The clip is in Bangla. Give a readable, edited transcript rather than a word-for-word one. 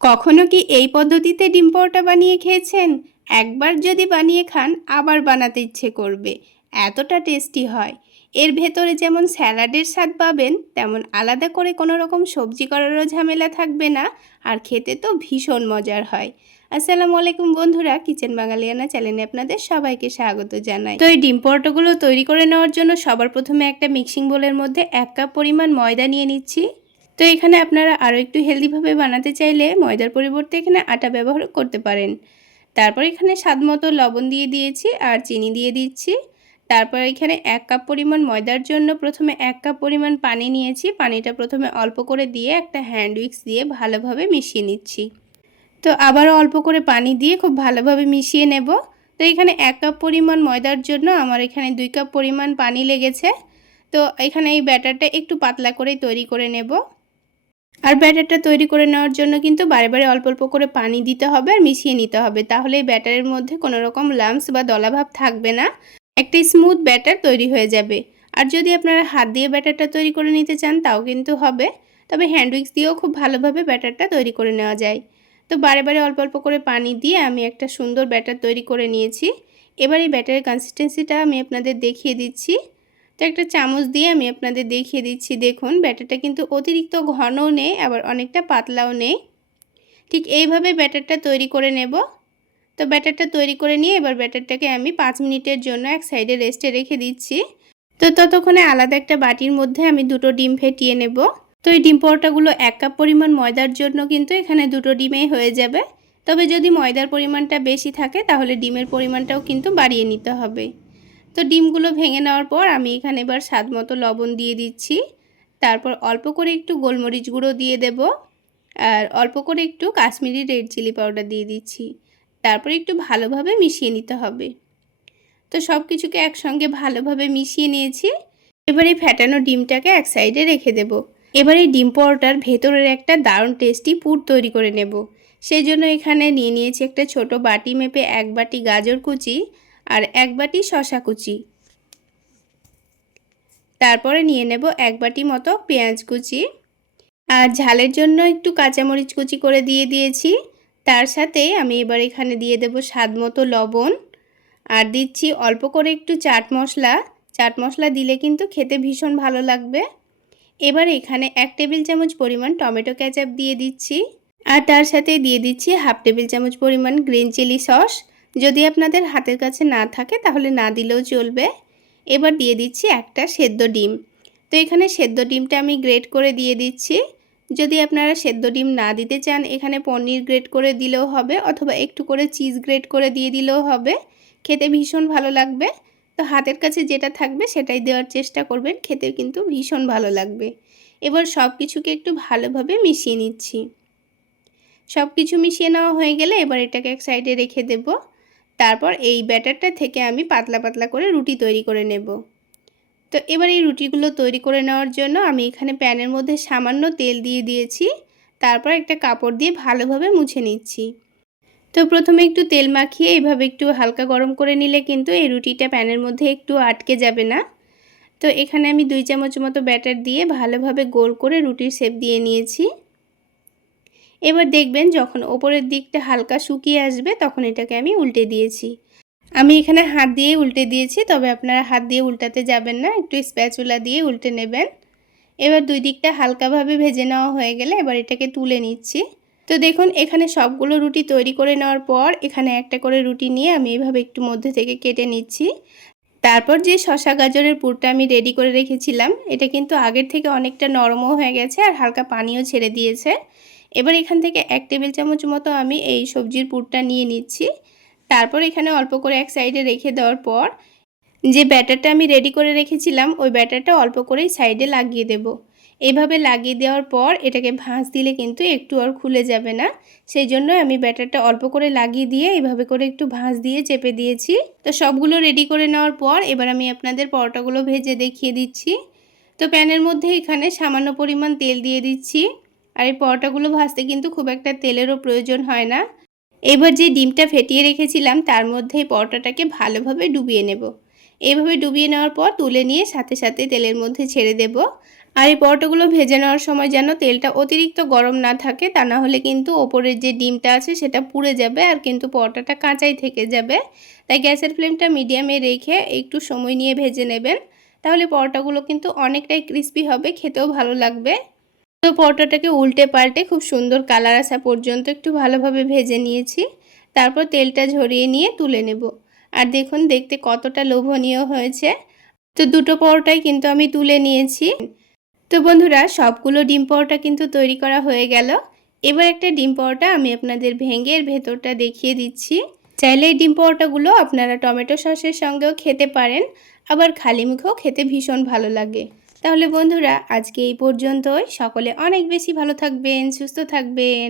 কখনো কি এই পদ্ধতিতে ডিম পরোটা বানিয়ে খেয়েছেন? একবার যদি বানিয়ে খান আবার বানাতে ইচ্ছে করবে, এতটা টেস্টি হয়। এর ভেতরে যেমন স্যালাডের স্বাদ পাবেন, তেমন আলাদা করে কোনো রকম সবজি করারও ঝামেলা থাকবে না, আর খেতে তো ভীষণ মজার হয়। আসসালামু আলাইকুম বন্ধুরা, কিচেন বাঙালিয়ানা চ্যানেলে আপনাদের সবাইকে স্বাগত জানাই। তো এই ডিম পরোটাগুলো তৈরি করে নেওয়ার জন্য সবার প্রথমে একটা মিক্সিং বোলের মধ্যে 1 কাপ পরিমাণ ময়দা নিয়ে নিচ্ছি। তো এখানে আপনারা আরও একটু হেলদিভাবে বানাতে চাইলে ময়দার পরিবর্তে এখানে আটা ব্যবহার করতে পারেন। তারপর এখানে স্বাদমতো লবণ দিয়ে দিয়েছি আর চিনি দিয়ে দিচ্ছি। তারপর এখানে 1 কাপ পরিমাণ ময়দার জন্য প্রথমে 1 কাপ পরিমাণ পানি নিয়েছি। পানিটা প্রথমে অল্প করে দিয়ে একটা হ্যান্ড উইক্স দিয়ে ভালোভাবে মিশিয়ে নিচ্ছি। তো আবারও অল্প করে পানি দিয়ে খুব ভালোভাবে মিশিয়ে নেব। তো এখানে 1 কাপ পরিমাণ ময়দার জন্য আমার এখানে 2 কাপ পরিমাণ পানি লেগেছে। তো এখানে এই ব্যাটারটা একটু পাতলা করেই তৈরি করে নেব। আর ব্যাটারটা তৈরি করে নেওয়ার জন্য কিন্তু বারে বারে অল্প অল্প করে পানি দিতে হবে আর মিশিয়ে নিতে হবে, তাহলে এই ব্যাটারের মধ্যে কোনো রকম লাম্পস বা দলাভাব থাকবে না, একটা স্মুথ ব্যাটার তৈরি হয়ে যাবে। আর যদি আপনারা হাত দিয়ে ব্যাটারটা তৈরি করে নিতে চান তাও কিন্তু হবে, তবে হ্যান্ড উইক্স দিয়েও খুব ভালোভাবে ব্যাটারটা তৈরি করে নেওয়া যায়। তো বারে বারে অল্প অল্প করে পানি দিয়ে আমি একটা সুন্দর ব্যাটার তৈরি করে নিয়েছি। এবার এই ব্যাটারের কনসিস্টেন্সিটা আমি আপনাদের দেখিয়ে দিচ্ছি। তো একটা চামচ দিয়ে আমি আপনাদের দেখিয়ে দিচ্ছি। দেখুন ব্যাটারটা কিন্তু অতিরিক্ত ঘনও নেই, আবার অনেকটা পাতলাও নেই। ঠিক এইভাবে ব্যাটারটা তৈরি করে নেব। তো ব্যাটারটা তৈরি করে নিয়ে এবার ব্যাটারটাকে আমি 5 মিনিটের জন্য এক সাইডে রেস্টে রেখে দিচ্ছি। তো ততক্ষণে আলাদা একটা বাটির মধ্যে আমি 2টো ডিম ফেটিয়ে নেব। তো এই ডিম পরোটাগুলো 1 কাপ পরিমাণ ময়দার জন্য কিন্তু এখানে 2টো ডিমেই হয়ে যাবে। তবে যদি ময়দার পরিমাণটা বেশি থাকে তাহলে ডিমের পরিমাণটাও কিন্তু বাড়িয়ে নিতে হবে। তো ডিমগুলো ভেঙে নেওয়ার পর আমি এখানে এবার স্বাদমতো লবণ দিয়ে দিচ্ছি। তারপর অল্প করে একটু গোলমরিচ গুঁড়ো দিয়ে দেব, আর অল্প করে একটু কাশ্মীরি রেড চিলি পাউডার দিয়ে দিচ্ছি। তারপর একটু ভালোভাবে মিশিয়ে নিতে হবে। তো সব কিছুকে একসঙ্গে ভালোভাবে মিশিয়ে নিয়েছি। এবার এই ফ্যাটানো ডিমটাকে এক সাইডে রেখে দেব। এবার এই ডিম পরোটার ভেতরের একটা দারুণ টেস্টি পুর তৈরি করে নেব। সেই জন্য এখানে নিয়ে নিয়েছি একটা ছোট বাটি মেপে 1 বাটি গাজর কুচি আর 1 বাটি শসা কুচি। তারপরে নিয়ে নেব 1 বাটি মতো পেঁয়াজ কুচি, আর ঝালের জন্য একটু কাঁচামরিচ কুচি করে দিয়ে দিয়েছি। তার সাথে আমি এবার এখানে দিয়ে দেব স্বাদমতো লবণ, আর দিচ্ছি অল্প করে একটু চাট মশলা। চাট মশলা দিলে কিন্তু খেতে ভীষণ ভালো লাগবে। এবার এখানে 1 টেবিল চামচ পরিমাণ টমেটো কেচাপ দিয়ে দিচ্ছি, আর তার সাথে দিয়ে দিচ্ছি হাফ টেবিল চামচ পরিমাণ গ্রিন চিলি সস। যদি আপনাদের হাতের কাছে না থাকে তাহলে না দিলেও চলবে। এবার দিয়ে দিচ্ছি একটা সেদ্ধ ডিম। তো এখানে সেদ্ধ ডিমটা আমি গ্রেট করে দিয়ে দিচ্ছি। যদি আপনারা সেদ্ধ ডিম না দিতে চান এখানে পনির গ্রেট করে দিলেও হবে, অথবা একটু করে চিজ গ্রেট করে দিয়ে দিলেও হবে, খেতে ভীষণ ভালো লাগবে। তো হাতের কাছে যেটা থাকবে সেটাই দেওয়ার চেষ্টা করবেন, খেতে কিন্তু ভীষণ ভালো লাগবে। এবার সব কিছুকে একটু ভালোভাবে মিশিয়ে নিচ্ছি। সব কিছু মিশিয়ে নেওয়া হয়ে গেলে এবার এটাকে এক সাইডে রেখে দেব। তারপর এই ব্যাটারটা থেকে আমি পাতলা পাতলা করে রুটি তৈরি করে নেব। তো এবার এই রুটিগুলো তৈরি করে নেওয়ার জন্য আমি এখানে প্যানের মধ্যে সামান্য তেল দিয়ে দিয়েছি। তারপর একটা কাপড় দিয়ে ভালোভাবে মুছে নিচ্ছি। তো প্রথমে একটু তেল মাখিয়ে এভাবে একটু হালকা গরম করে নিলে কিন্তু এই রুটিটা প্যানের মধ্যে একটু আটকে যাবে না। তো এখানে আমি 2 চামচ মতো ব্যাটার দিয়ে ভালোভাবে গোল করে রুটির শেপ দিয়ে নিয়েছি। এবার দেখবেন যখন ওপরের দিকটা হালকা শুকিয়ে আসবে তখন এটাকে আমি উল্টে দিয়েছি। আমি এখানে হাত দিয়ে উল্টে দিয়েছি, তবে আপনারা হাত দিয়ে উল্টাতে যাবেন না, একটু স্প্যাচুলা দিয়ে উল্টে নেবেন। এবার 2 দিকটা হালকাভাবে ভেজে নেওয়া হয়ে গেলে এবার এটাকে তুলে নিচ্ছি। তো দেখুন এখানে সবগুলো রুটি তৈরি করে নেওয়ার পর এখানে একটা করে রুটি নিয়ে আমি এইভাবে একটু মধ্যে থেকে কেটে নিচ্ছি। তারপর যে শসা গাজরের পুরটা আমি রেডি করে রেখেছিলাম এটা কিন্তু আগের থেকে অনেকটা নরমও হয়ে গেছে আর হালকা পানিও ছেড়ে দিয়েছে। এবার এখান থেকে 1 টেবিল চামচ মতো আমি এই সবজির পুরটা নিয়ে নিচ্ছি। তারপর এখানে অল্প করে এক সাইডে রেখে দেওয়ার পর যে ব্যাটারটা আমি রেডি করে রেখেছিলাম ওই ব্যাটারটা অল্প করেই সাইডে লাগিয়ে দেব। এইভাবে লাগিয়ে দেওয়ার পর এটাকে ভাঁজ দিলে কিন্তু একটু আর খুলে যাবে না, সেই জন্য আমি ব্যাটারটা অল্প করে লাগিয়ে দিয়ে এইভাবে করে একটু ভাঁজ দিয়ে চেপে দিয়েছি। তো সবগুলো রেডি করে নেওয়ার পর এবার আমি আপনাদের পরোটাগুলো ভেজে দেখিয়ে দিচ্ছি। তো প্যানের মধ্যে এখানে সামান্য পরিমাণ তেল দিয়ে দিচ্ছি, আর এই পরোটাগুলো ভাজতে কিন্তু খুব একটা তেলেরও প্রয়োজন হয় না। এবার যে ডিমটা ফেটিয়ে রেখেছিলাম তার মধ্যে এই পরোটাটাকে ভালোভাবে ডুবিয়ে নেব। এইভাবে ডুবিয়ে নেওয়ার পর তুলে নিয়ে সাথে সাথে তেলের মধ্যে ছেড়ে দেব। আর এই পরোটাগুলো ভেজে নেওয়ার সময় যেন তেলটা অতিরিক্ত গরম না থাকে, তা না হলে কিন্তু ওপরের যে ডিমটা আছে সেটা পুড়ে যাবে আর কিন্তু পরোটাটা কাঁচাই থেকে যাবে। তাই গ্যাসের ফ্লেমটা মিডিয়ামে রেখে একটু সময় নিয়ে ভেজে নেবেন, তাহলে পরোটাগুলো কিন্তু অনেকটাই ক্রিস্পি হবে, খেতেও ভালো লাগবে। তো পরোটাটাকে উল্টে পাল্টে খুব সুন্দর কালার আসা পর্যন্ত একটু ভালোভাবে ভেজে নিয়েছি। তারপর তেলটা ঝরিয়ে নিয়ে তুলে নেব। আর দেখুন দেখতে কতটা লোভনীয় হয়েছে। তো দুটো পরোটাই কিন্তু আমি তুলে নিয়েছি। তো বন্ধুরা, সবগুলো ডিম পরোটা কিন্তু তৈরি করা হয়ে গেল। এবার একটা ডিম পরোটা আমি আপনাদের ভেঙে এর ভেতরটা দেখিয়ে দিচ্ছি। চাইলে এই ডিম পরোটাগুলো আপনারা টমেটো সসের সঙ্গেও খেতে পারেন, আবার খালি মুখেও খেতে ভীষণ ভালো লাগে। তাহলে বন্ধুরা, আজকে এই পর্যন্তই। সকলে অনেক বেশি ভালো থাকবেন, সুস্থ থাকবেন।